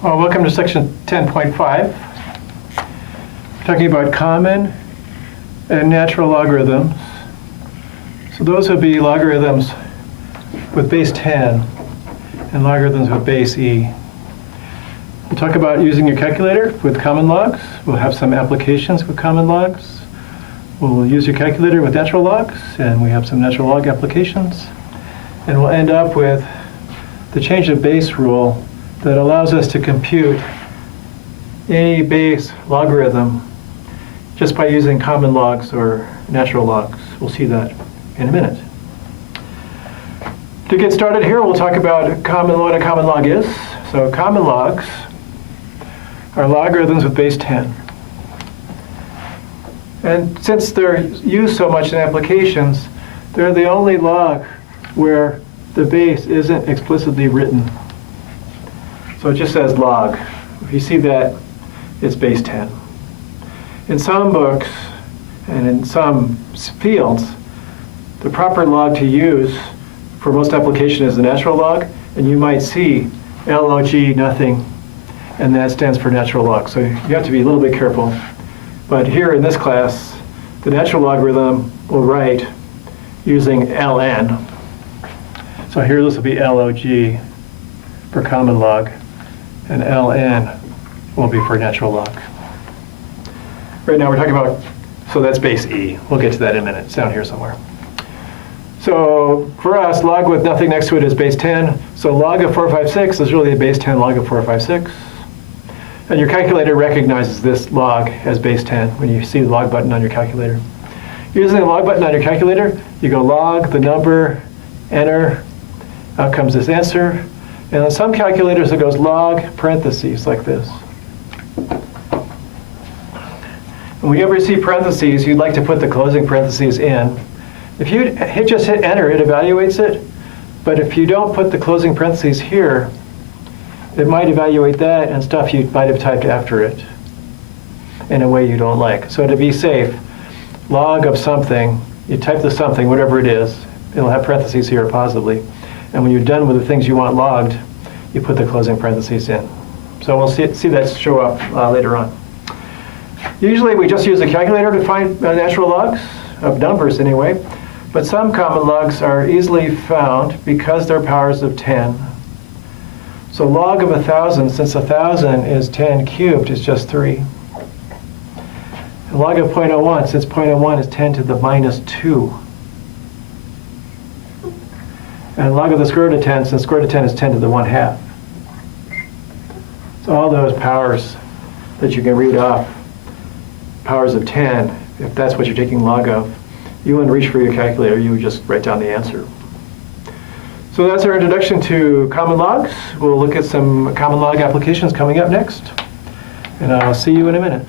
Well, welcome to section 10.5. Talking about common and natural logarithms. So those would be logarithms with base 10 and logarithms with base e. We'll talk about using your calculator with common logs. We'll have some applications with common logs. We'll use your calculator with natural logs, and we have some natural log applications. And we'll end up with the change of base rule that allows us to compute any base logarithm just by using common logs or natural logs. We'll see that in a minute. To get started here, we'll talk about what a common log is. So common logs are logarithms with base 10. And since they're used so much in applications, they're the only log where the base isn't explicitly written. So it just says log. If you see that, it's base 10. In some books and in some fields, the proper log to use for most application is the natural log, and you might see log nothing, and that stands for natural log. So you have to be a little bit careful. But here in this class, the natural logarithm will write using ln. So here this will be log for common log, and ln will be for natural log. Right now we're talking about, so that's base e. We'll get to that in a minute. It's down here somewhere. So for us, log with nothing next to it is base 10. So log of 456 is really a base 10 log of 456. And your calculator recognizes this log as base 10 when you see the log button on your calculator. Using the log button on your calculator, you go log the number, enter, out comes this answer. And on some calculators, it goes log parentheses like this. And when you ever see parentheses, you'd like to put the closing parentheses in. If you just hit enter, it evaluates it. But if you don't put the closing parentheses here, it might evaluate that and stuff you might have typed after it in a way you don't like. So to be safe, log of something, you type the something, whatever it is, it'll have parentheses here possibly. And when you're done with the things you want logged, you put the closing parentheses in. So we'll see that show up later on. Usually we just use a calculator to find natural logs, of numbers anyway, but some common logs are easily found because they're powers of 10. So log of 1,000, since 1,000 is 10 cubed, is just 3. And log of 0.01, since 0.01 is 10 to the minus 2. And log of the square root of 10, since square root of 10 is 10 to the 1/2. So all those powers that you can read off, powers of 10, if that's what you're taking log of, you wouldn't reach for your calculator, you would just write down the answer. So that's our introduction to common logs. We'll look at some common log applications coming up next. And I'll see you in a minute.